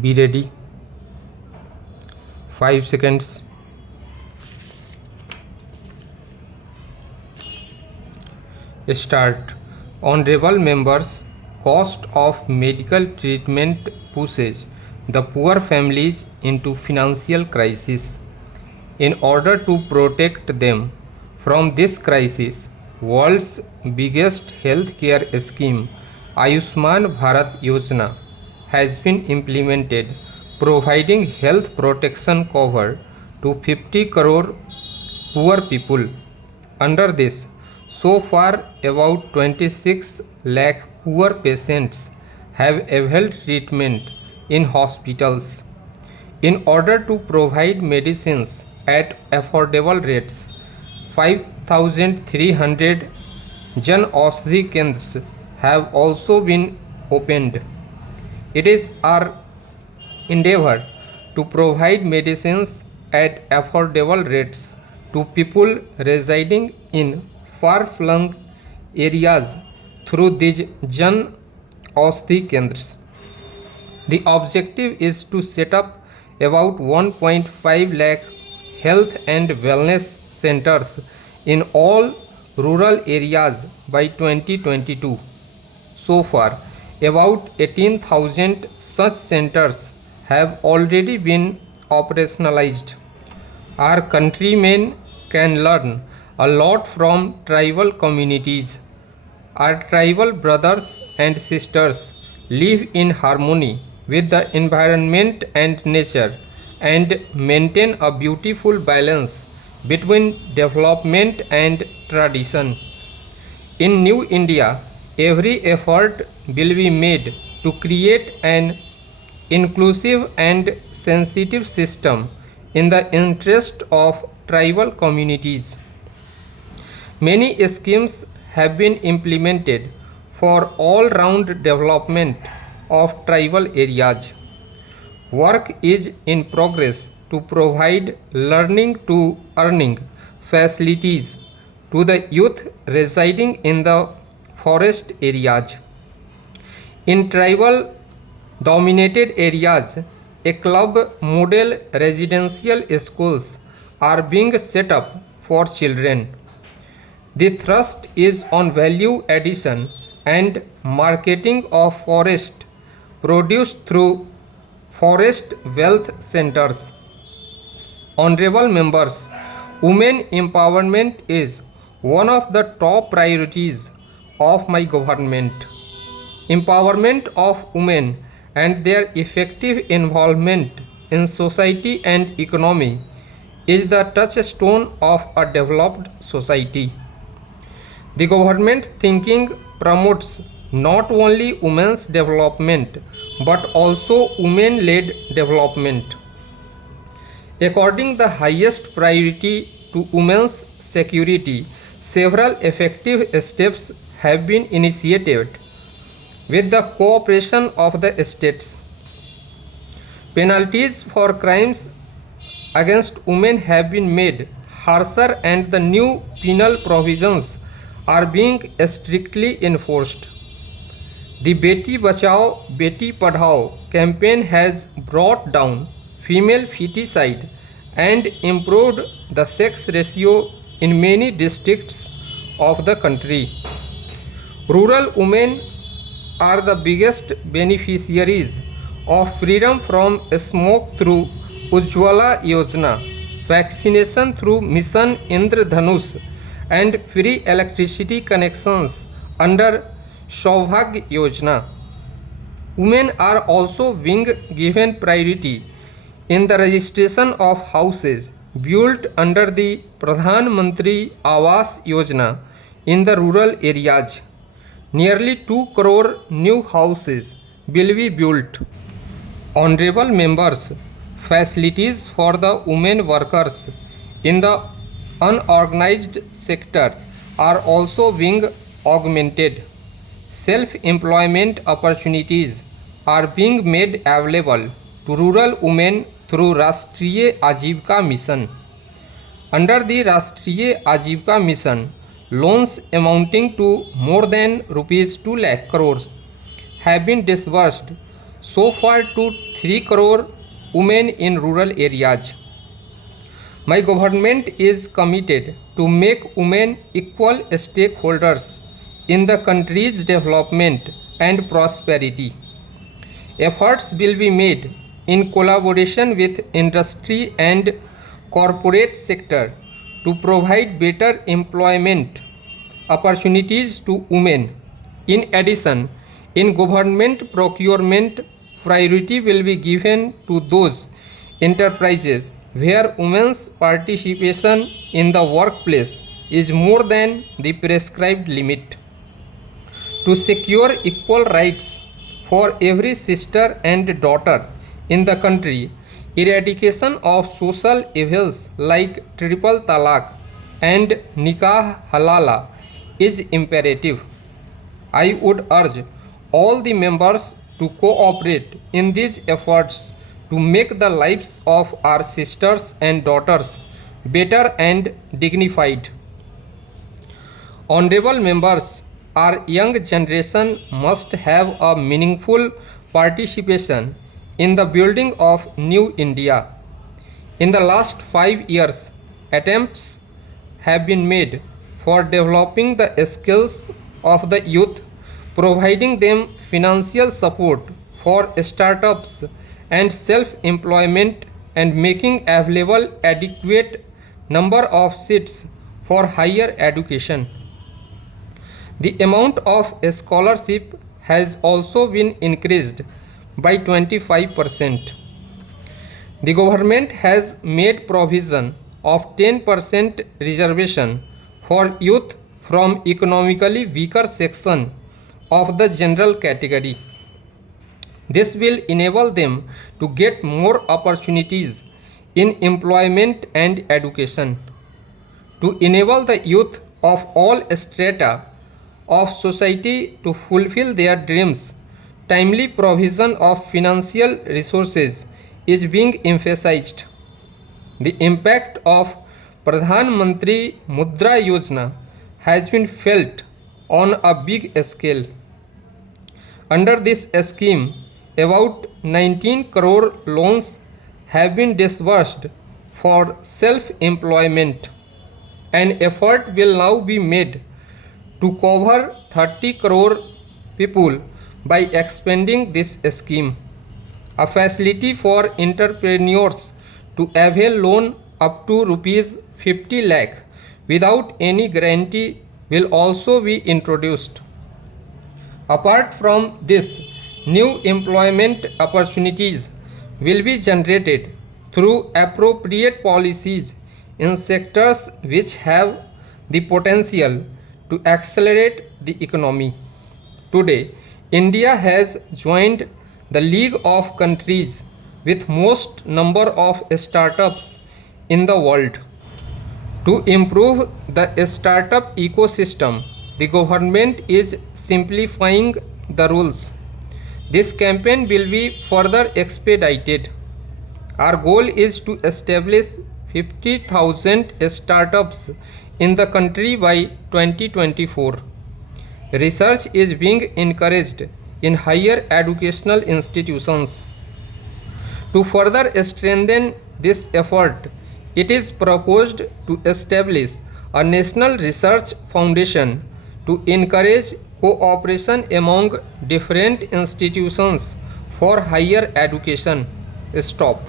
Be ready. 5 seconds. Start. Honorable members, cost of medical treatment pushes the poor families into financial crisis. In order to protect them from this crisis, world's biggest healthcare scheme, Ayushman Bharat Yojana, has been implemented, providing health protection cover to 50 crore poor people. Under this, so far about 26 lakh poor patients have availed treatment in hospitals. In order to provide medicines at affordable rates, 5,300 Jan Aushadhi Kendras have also been opened. It is our endeavor to provide medicines at affordable rates to people residing in far-flung areas through these Jan Aushadhi Kendras. The objective is to set up about 1.5 lakh health and wellness centers in all rural areas by 2022. So far, about 18,000 such centers have already been operationalized. Our countrymen can learn a lot from tribal communities. Our tribal brothers and sisters live in harmony with the environment and nature and maintain a beautiful balance between development and tradition. In New India, every effort will be made to create an inclusive and sensitive system in the interest of tribal communities. Many schemes have been implemented for all-round development of tribal areas. Work is in progress to provide learning to earning facilities to the youth residing in the forest areas. In tribal dominated areas, a club model residential schools are being set up for children. The thrust is on value addition and marketing of forest produce through forest wealth centers. Honorable members, women empowerment is one of the top priorities of my government. Empowerment of women and their effective involvement in society and economy is the touchstone of a developed society. The government thinking promotes not only women's development but also women-led development. According the highest priority to women's security, several effective steps have been initiated with the cooperation of the states. Penalties for crimes against women have been made harsher and the new penal provisions are being strictly enforced. The Beti Bachao, Beti Padhao campaign has brought down female feticide and improved the sex ratio in many districts of the country. Rural women are the biggest beneficiaries of freedom from smoke through Ujjwala Yojana, vaccination through Mission Indradhanush, and free electricity connections under Saubhagya Yojana. Women are also being given priority in the registration of houses built under the Pradhan Mantri Awas Yojana in the rural areas. Nearly 2 crore new houses will be built. Honorable members, facilities for the women workers in the unorganized sector are also being augmented. Self-employment opportunities are being made available to rural women through Rashtriya Ajivika Mission. Under the Rashtriya Ajivika Mission, loans amounting to more than rupees 2 lakh crores have been disbursed so far to 3 crore women in rural areas. My government is committed to make women equal stakeholders in the country's development and prosperity. Efforts will be made in collaboration with industry and corporate sector to provide better employment opportunities to women. In addition, in government procurement, priority will be given to those enterprises where women's participation in the workplace is more than the prescribed limit. To secure equal rights for every sister and daughter in the country, eradication of social evils like triple talaq and nikah halala is imperative. I would urge all the members to cooperate in these efforts to make the lives of our sisters and daughters better and dignified. Honorable members, our young generation must have a meaningful participation in the building of New India. In the last 5 years, attempts have been made for developing the skills of the youth, providing them financial support for startups and self-employment, and making available adequate number of seats for higher education. The amount of scholarship has also been increased by 25%. The government has made provision of 10% reservation for youth from economically weaker section of the general category. This will enable them to get more opportunities in employment and education. To enable the youth of all strata of society to fulfill their dreams, timely provision of financial resources is being emphasized. The impact of Pradhan Mantri Mudra Yojana has been felt on a big scale. Under this scheme, about 19 crore loans have been disbursed for self-employment. An effort will now be made to cover 30 crore people by expanding this scheme. A facility for entrepreneurs to avail loan up to rupees 50 lakh without any guarantee will also be introduced. Apart from this, new employment opportunities will be generated through appropriate policies in sectors which have the potential to accelerate the economy. Today, India has joined the League of countries with most number of startups in the world. To improve the startup ecosystem, the government is simplifying the rules. This campaign will be further expedited. Our goal is to establish 50,000 startups in the country by 2024. Research is being encouraged in higher educational institutions. To further strengthen this effort, it is proposed to establish a national research foundation to encourage cooperation among different institutions for higher education. Stop.